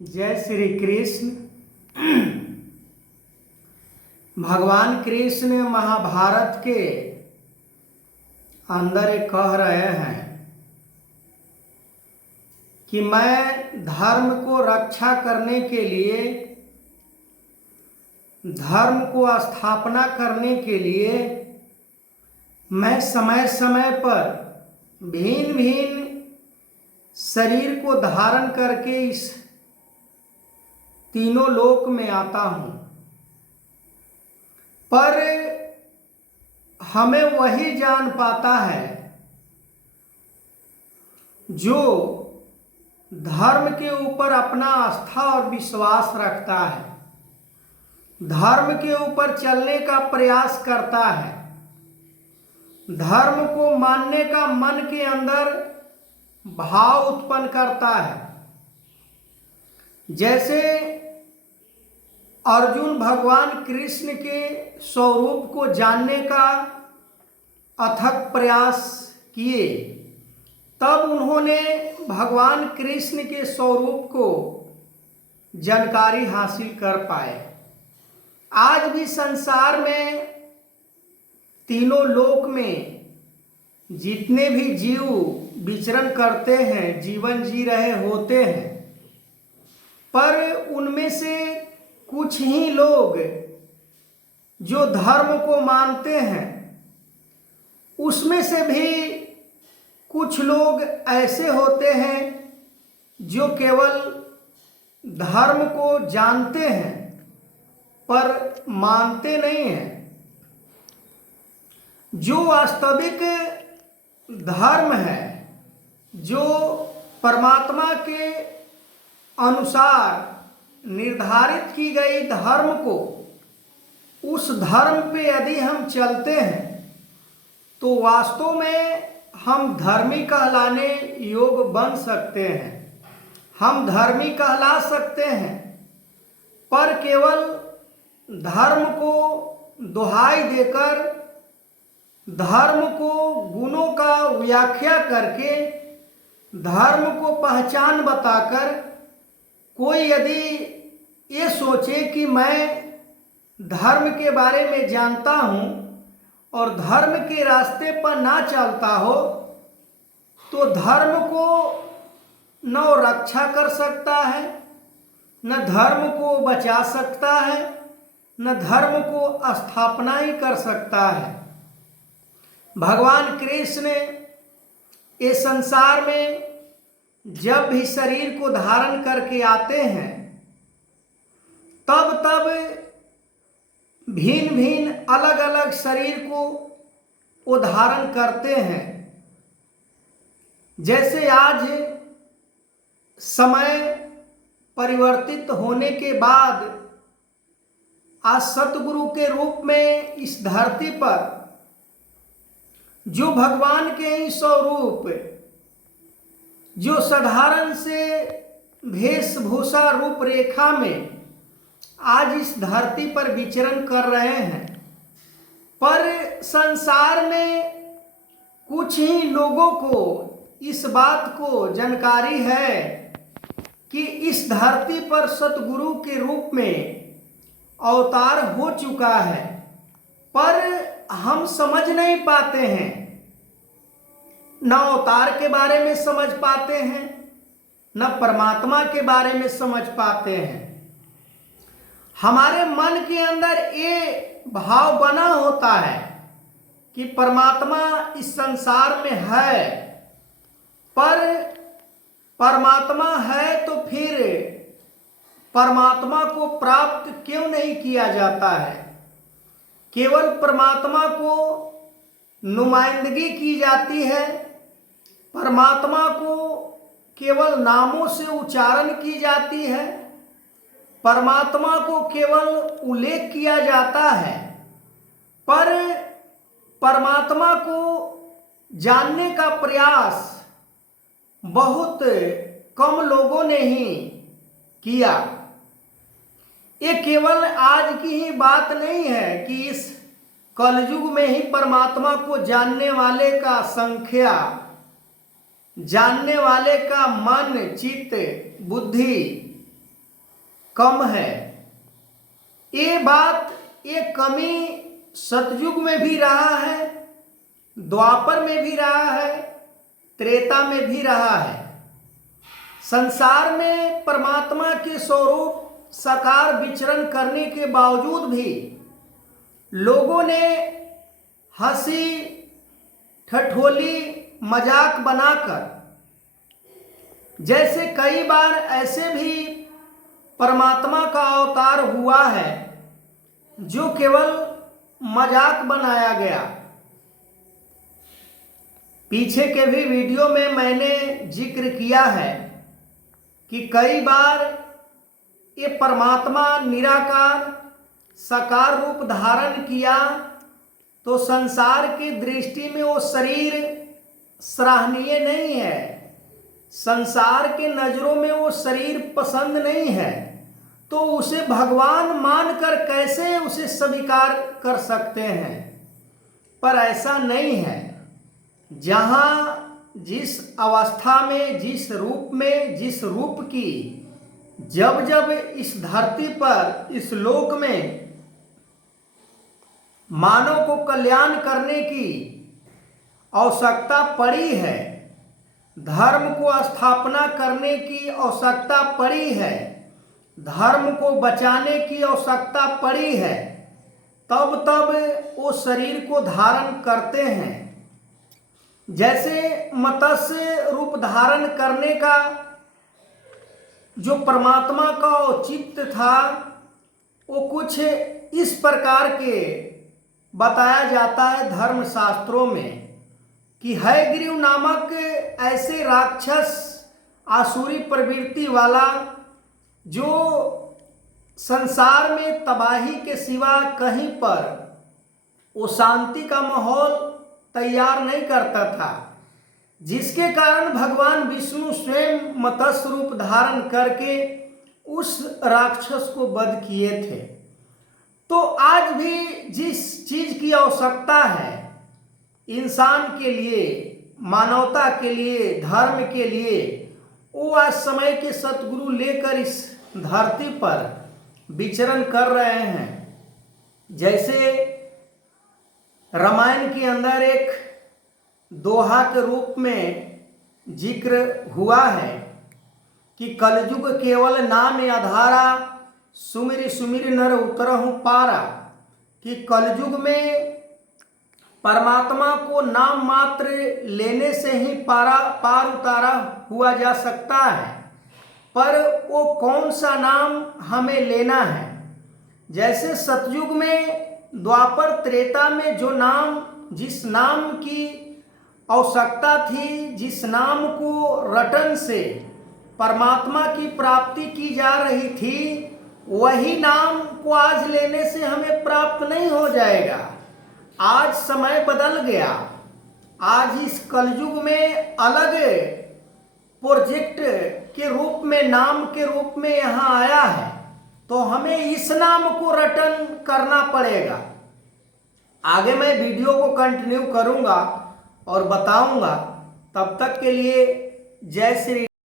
जय श्री कृष्ण। भगवान कृष्ण महाभारत के अंदर एक कह रहे हैं कि मैं धर्म को रक्षा करने के लिए, धर्म को स्थापना करने के लिए मैं समय समय पर भिन्न भिन्न शरीर को धारण करके इस तीनों लोक में आता हूँ, पर हमें वही जान पाता है जो धर्म के ऊपर अपना आस्था और विश्वास रखता है, धर्म के ऊपर चलने का प्रयास करता है, धर्म को मानने का मन के अंदर भाव उत्पन्न करता है। जैसे अर्जुन भगवान कृष्ण के स्वरूप को जानने का अथक प्रयास किए, तब उन्होंने भगवान कृष्ण के स्वरूप को जानकारी हासिल कर पाए। आज भी संसार में तीनों लोक में जितने भी जीव विचरण करते हैं, जीवन जी रहे होते हैं, पर उनमें से कुछ ही लोग जो धर्म को मानते हैं, उसमें से भी कुछ लोग ऐसे होते हैं जो केवल धर्म को जानते हैं पर मानते नहीं हैं। जो वास्तविक धर्म है, जो परमात्मा के अनुसार निर्धारित की गई धर्म को, उस धर्म पे यदि हम चलते हैं तो वास्तव में हम धर्मी कहलाने योग्य बन सकते हैं, हम धर्मी कहला सकते हैं। पर केवल धर्म को दुहाई देकर, धर्म को गुणों का व्याख्या करके, धर्म को पहचान बताकर कोई यदि ये सोचे कि मैं धर्म के बारे में जानता हूँ और धर्म के रास्ते पर ना चलता हो, तो धर्म को न रक्षा कर सकता है, न धर्म को बचा सकता है, न धर्म को स्थापना ही कर सकता है। भगवान कृष्ण इस संसार में जब भी शरीर को धारण करके आते हैं, तब तब भिन्न भिन्न अलग अलग शरीर को वो धारण करते हैं। जैसे आज समय परिवर्तित होने के बाद आज सतगुरु के रूप में इस धरती पर जो भगवान के ही स्वरूप, जो साधारण से वेशभूषा रूपरेखा में आज इस धरती पर विचरण कर रहे हैं, पर संसार में कुछ ही लोगों को इस बात को जानकारी है कि इस धरती पर सतगुरु के रूप में अवतार हो चुका है, पर हम समझ नहीं पाते हैं, न अवतार के बारे में समझ पाते हैं, न परमात्मा के बारे में समझ पाते हैं। हमारे मन के अंदर ये भाव बना होता है कि परमात्मा इस संसार में है, पर परमात्मा है तो फिर परमात्मा को प्राप्त क्यों नहीं किया जाता है? केवल परमात्मा को नुमाइंदगी की जाती है, परमात्मा को केवल नामों से उच्चारण की जाती है, परमात्मा को केवल उल्लेख किया जाता है, पर परमात्मा को जानने का प्रयास बहुत कम लोगों ने ही किया। ये केवल आज की ही बात नहीं है कि इस कलयुग में ही परमात्मा को जानने वाले का संख्या, जानने वाले का मन, चित्त, बुद्धि कम है। ये बात, ये कमी सतयुग में भी रहा है, द्वापर में भी रहा है, त्रेता में भी रहा है। संसार में परमात्मा के स्वरूप साकार विचरण करने के बावजूद भी लोगों ने हंसी ठठोली मजाक बनाकर, जैसे कई बार ऐसे भी परमात्मा का अवतार हुआ है जो केवल मजाक बनाया गया। पीछे के भी वीडियो में मैंने जिक्र किया है कि कई बार ये परमात्मा निराकार साकार रूप धारण किया तो संसार की दृष्टि में वो शरीर सराहनीय नहीं है, संसार के नज़रों में वो शरीर पसंद नहीं है, तो उसे भगवान मानकर कैसे उसे स्वीकार कर सकते हैं। पर ऐसा नहीं है। जहाँ जिस अवस्था में, जिस रूप में, जिस रूप की जब जब इस धरती पर, इस लोक में मानव को कल्याण करने की आवश्यकता पड़ी है, धर्म को स्थापना करने की आवश्यकता पड़ी है, धर्म को बचाने की आवश्यकता पड़ी है, तब तब वो शरीर को धारण करते हैं। जैसे मत्स्य रूप धारण करने का जो परमात्मा का औचित्य था वो कुछ इस प्रकार के बताया जाता है धर्म शास्त्रों में कि हयग्रीव नामक ऐसे राक्षस आसुरी प्रवृत्ति वाला जो संसार में तबाही के सिवा कहीं पर वो शांति का माहौल तैयार नहीं करता था, जिसके कारण भगवान विष्णु स्वयं मत्स्य रूप धारण करके उस राक्षस को वध किए थे। तो आज भी जिस चीज की आवश्यकता है इंसान के लिए, मानवता के लिए, धर्म के लिए, वो आज समय के सतगुरु लेकर इस धरती पर विचरण कर रहे हैं। जैसे रामायण के अंदर एक दोहा के रूप में जिक्र हुआ है कि कलयुग केवल नाम आधारा, सुमिर सुमिर नर उतरहु पारा, कि कलयुग में परमात्मा को नाम मात्र लेने से ही पार उतारा हुआ जा सकता है। पर वो कौन सा नाम हमें लेना है? जैसे सतयुग में, द्वापर त्रेता में जो नाम, जिस नाम की आवश्यकता थी, जिस नाम को रटन से परमात्मा की प्राप्ति की जा रही थी, वही नाम को आज लेने से हमें प्राप्त नहीं हो जाएगा। आज समय बदल गया। आज इस कलयुग में अलग प्रोजेक्ट के रूप में, नाम के रूप में यहाँ आया है, तो हमें इस नाम को रटन करना पड़ेगा। आगे मैं वीडियो को कंटिन्यू करूँगा और बताऊँगा। तब तक के लिए जय श्री